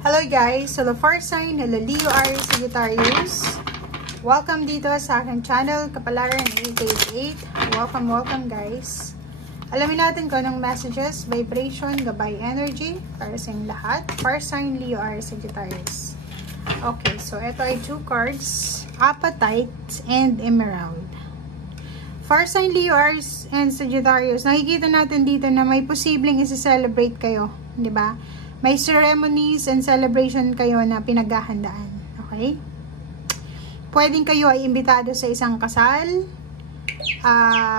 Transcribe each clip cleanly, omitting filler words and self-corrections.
Hello guys! So the fire sign, hello Leo, Aries, Sagittarius. Welcome dito sa aking channel, Kapalaran 888. Welcome guys. Alamin natin kung anong messages, vibration, gabay energy para sa inyong lahat. Fire sign, Leo, Aries, Sagittarius. Okay, so ito ay 2 cards, Apatite and Emerald. Fire sign, Leo, Aries, and Sagittarius. Nakikita natin dito na may posibleng isi-celebrate kayo, di ba? May ceremonies and celebration kayo na pinaghahandaan. Okay? Pwedeng kayo ay imbitado sa isang kasal,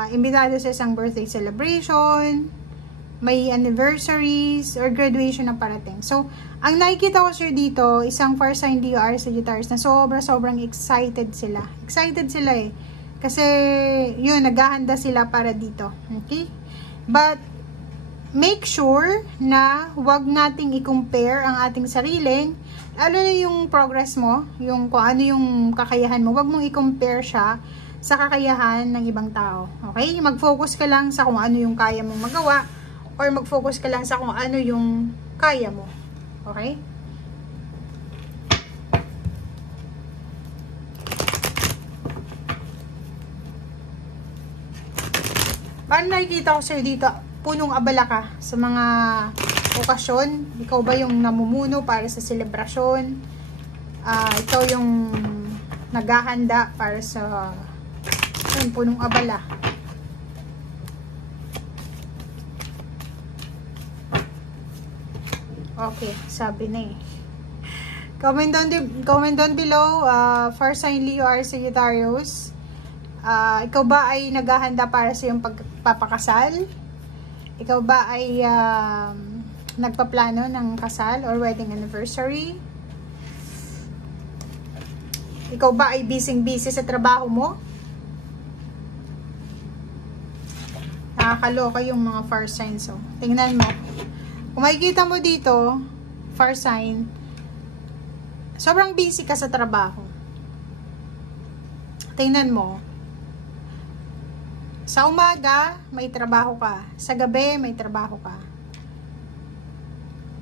imbitado sa isang birthday celebration, may anniversaries, or graduation na parating. So, ang nakikita ko sir dito, isang fire sign Leo, Aries, Sagittarius na sobrang excited sila. Excited sila eh. Kasi, yun, naghahanda sila para dito. Okay? But, make sure na wag nating i-compare ang ating sariling, lalo na yung progress mo, yung kung ano yung kakayahan mo, wag mong i-compare siya sa kakayahan ng ibang tao. Okay? Mag-focus ka lang sa kung ano yung kaya mong magawa or mag-focus ka lang sa kung ano yung kaya mo. Okay? Paano nakikita ko sir dito? Punong abala ka sa mga okasyon. Ikaw ba yung namumuno para sa selebrasyon? Ikaw yung naghahanda para sa punong abala. Okay, sabi na eh. Comment down below, fire sign Leo, Aries, Sagittarius. Ikaw ba ay naghahanda para sa iyong pagpapakasal? Ikaw ba ay nagpaplano ng kasal or wedding anniversary? Ikaw ba ay busy sa trabaho mo? Nakakaloka yung mga fire signs. So, tingnan mo. Kung makikita mo dito, fire sign, sobrang busy ka sa trabaho. Tingnan mo. Sa umaga, may trabaho ka. Sa gabi, may trabaho ka.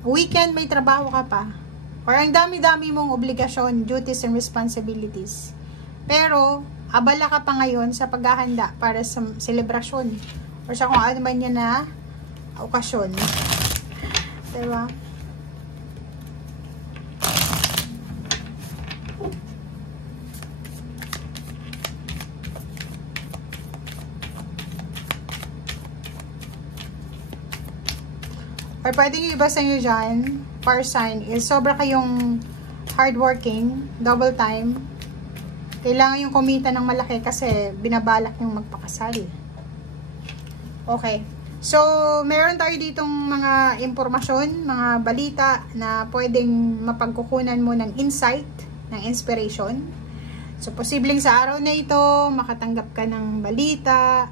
Weekend, may trabaho ka pa. Or ang dami-dami mong obligasyon, duties, and responsibilities. Pero, abala ka pa ngayon sa paghahanda para sa selebrasyon. Or sa kung ano man yan na okasyon. Diba? Or pwede nyo iba sa inyo dyan, fire sign is sobra kayong hardworking, double time. Kailangan yung kumita ng malaki kasi binabalak yung magpakasal. Okay. So, meron tayo ditong mga impormasyon, mga balita na pwedeng mapagkukunan mo ng insight, ng inspiration. So, posibleng sa araw na ito, makatanggap ka ng balita,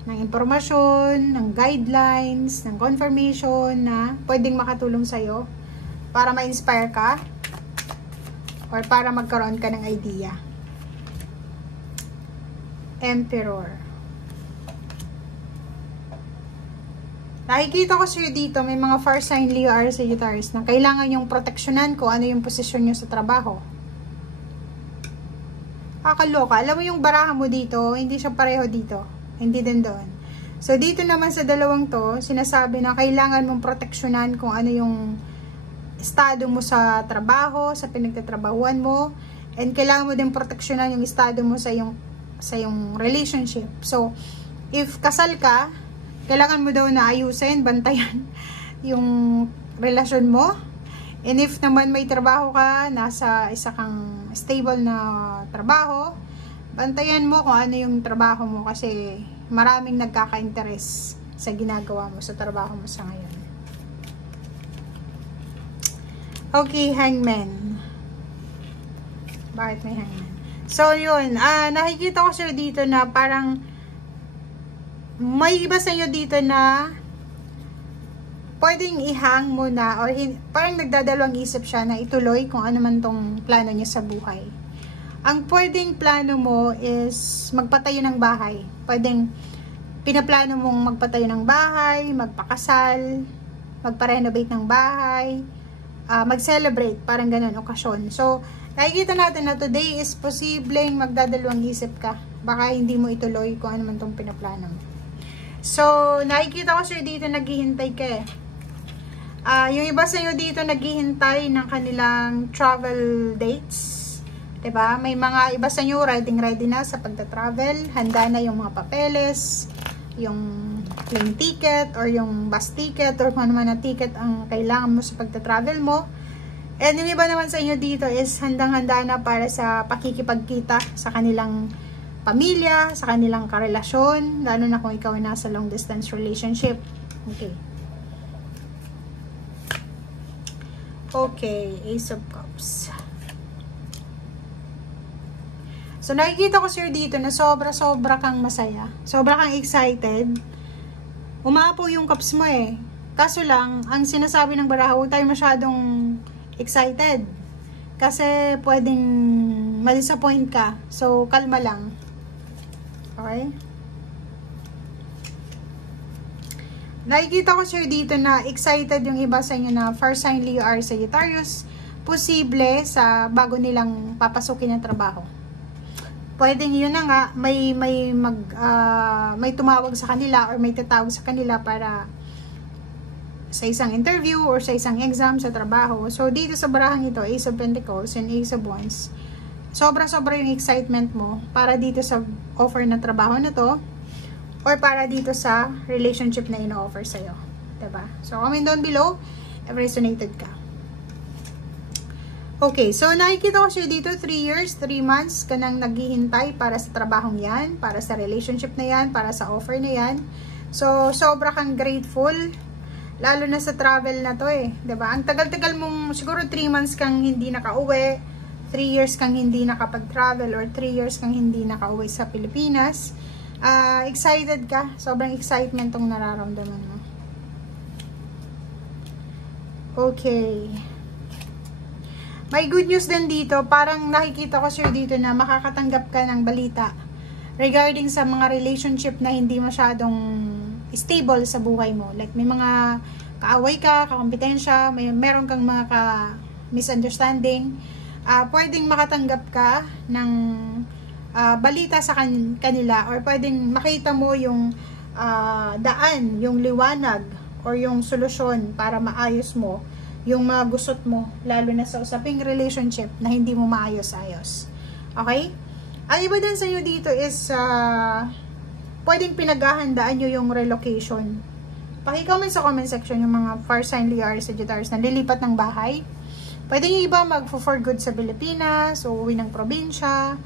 ng impormasyon, ng guidelines, ng confirmation na pwedeng makatulong sa'yo para ma-inspire ka or para magkaroon ka ng idea. Emperor. Nakikita ko sa'yo dito, may mga fire sign Leo, Aries, Sagittarius na kailangan yung proteksyonan ko ano yung posisyon nyo sa trabaho. Kakaloka. Alam mo yung baraha mo dito, hindi siya pareho dito. Hindi din doon. So, dito naman sa dalawang to, sinasabi na kailangan mong proteksyonan kung ano yung estado mo sa trabaho, sa pinagtatrabahuan mo, and kailangan mo din proteksyonan yung estado mo sa yung relationship. So, if kasal ka, kailangan mo daw na ayusin, bantayan yung relasyon mo. And if naman may trabaho ka, nasa isa kang stable na trabaho, bantayan mo kung ano yung trabaho mo kasi maraming nagkaka-interest sa ginagawa mo, sa trabaho mo sa ngayon. Okay, hangman. Bakit may hangman? So, yun. Nakikita ko sir dito na parang may iba sa inyo dito na pwedeng ihang muna or parang nagdadalawang isip siya na ituloy kung ano man tong plano niya sa buhay. Ang pwedeng plano mo is magpatayo ng bahay. Pwedeng pinaplano mong magpatayo ng bahay, magpakasal, magpa-renovate ng bahay, mag-celebrate, parang ganun, okasyon. So, nakikita natin na today is posibleng magdadalawang isip ka. Baka hindi mo ituloy kung ano man itong pinaplano mo. So, nakikita ko sir dito naghihintay ka eh. Yung iba sa inyo dito naghihintay ng kanilang travel dates. Diba? May mga iba sa inyo ready na sa pagta-travel. Handa na yung mga papeles, yung plane ticket, or yung bus ticket, or kung ano man na ticket ang kailangan mo sa pagta-travel mo. And yung iba naman sa inyo dito is handang-handa na para sa pakikipagkita sa kanilang pamilya, sa kanilang karelasyon, lalo na kung ikaw ay nasa long distance relationship. Okay. Okay, Ace of Cups. So, nakikita ko sir dito na sobra-sobra kang masaya. Sobra kang excited. Umapo yung cups mo eh. Kaso lang, ang sinasabi ng baraha, huwag tayo masyadong excited. Kasi pwedeng ma-disappoint ka. So, kalma lang. Okay? Nakikita ko sir dito na excited yung iba sa inyo na fire sign Leo or Sagittarius. Posible sa bago nilang papasukin ng trabaho. Pwedeng yun na nga, may tumawag sa kanila or may tatawag sa kanila para sa isang interview or sa isang exam sa trabaho. So, dito sa barahang ito, Ace of Pentacles and Ace of Wands, sobra-sobra yung excitement mo para dito sa offer na trabaho na to or para dito sa relationship na ino-offer sa'yo. Diba? So, comment down below if resonated ka. Okay, so nakikita ko siya dito 3 years, 3 months ka nang naghihintay para sa trabahong yan, para sa relationship na yan, para sa offer na yan. So, sobra kang grateful, lalo na sa travel na to eh. Diba? Ang tagal-tagal mong, siguro 3 months kang hindi nakauwi, 3 years kang hindi nakapag-travel, or 3 years kang hindi nakauwi sa Pilipinas. Excited ka, sobrang excitement tong nararamdaman mo. Okay. May good news din dito, parang nakikita ko sir dito na makakatanggap ka ng balita regarding sa mga relationship na hindi masyadong stable sa buhay mo. Like may mga kaaway ka, kakompetensya, meron kang mga misunderstanding. Pwedeng makatanggap ka ng balita sa kanila, or pwedeng makita mo yung daan, yung liwanag, or yung solusyon para maayos mo yung mga gusot mo, lalo na sa usaping relationship na hindi mo maayos-ayos. Okay? Ang iba din sa inyo dito is pwedeng pinaghahandaan nyo yung relocation. Paki-comment sa comment section yung mga fire sign Leo or Sagittarius na lilipat ng bahay. Pwede yung iba mag-for good sa Pilipinas, o uwi ng probinsya,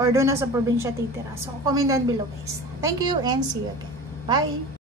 or doon na sa probinsya titira. So, comment down below guys. Thank you and see you again. Bye!